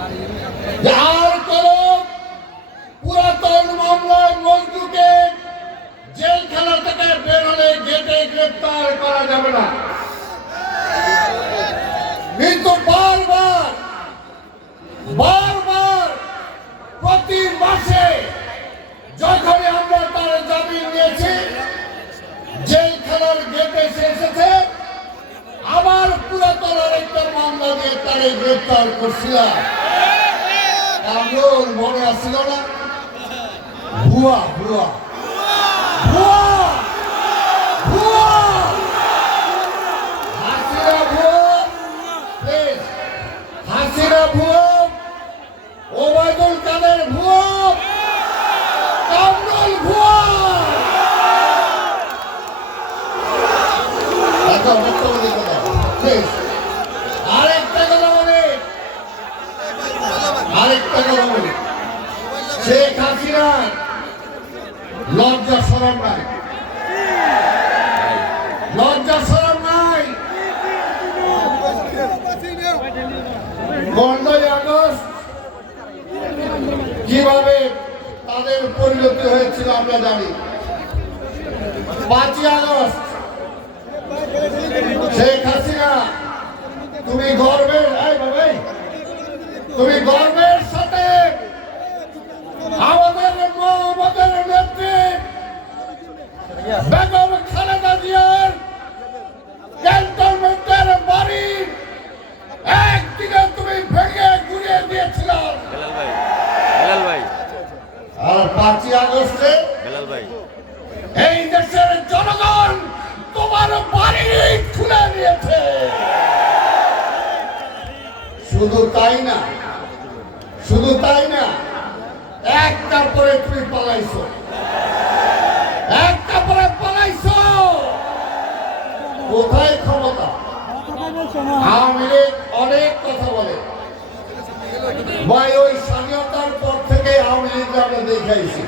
আর কোন পুরাতন মামলায় মজদুরকে জেলখানা থেকে বের হলে গেটে গ্রেফতার করা যাবে না। কিন্তু বারবার প্রতি মাসে যখনই আমরা তার জামিন নিয়েছি, জেলখানার গেটে এসেছে, আবার পুরাতন আরেকটা মামলা দিয়ে তারে গ্রেফতার করছিলাম। কামরুল মনে আসছিল না? ভুয়া ভুয়া ভুয়া ভুয়া হাসিনা ভুয়া, হাসিনা ভুয়া, ওবায়দুল কাদের ভুয়া, কামরুল ভুয়া। আরেকটা কথা বলি, শেখ হাসিনার লজ্জা শরম নাই, লজ্জা শরম নাই। 15ই আগস্ট কিভাবে তাদের পরিণতি হয়েছিল আমরা জানি। 5ই আগস্ট শেখ হাসিনা তুমি গর্বের সাথে আমাদের নেত্রী বেগম খালেদা জিয়ার ক্যান্টনমেন্টের বাড়ি একদিকে তুমি ভেঙে গুড়িয়ে দিয়েছিল। আর 5ই আগস্টে এই দেশের জনগণ তোমার বাড়ি খুলে নিয়েছে। শুধু তাই না, একটা পরে তুমি পালাইছো, কোথায় ক্ষমতা? আওয়ামী লীগ অনেক কথা বলে ভাই, ওই স্বাধীনতার পর থেকে আওয়ামী লীগ আমরা দেখাইছি।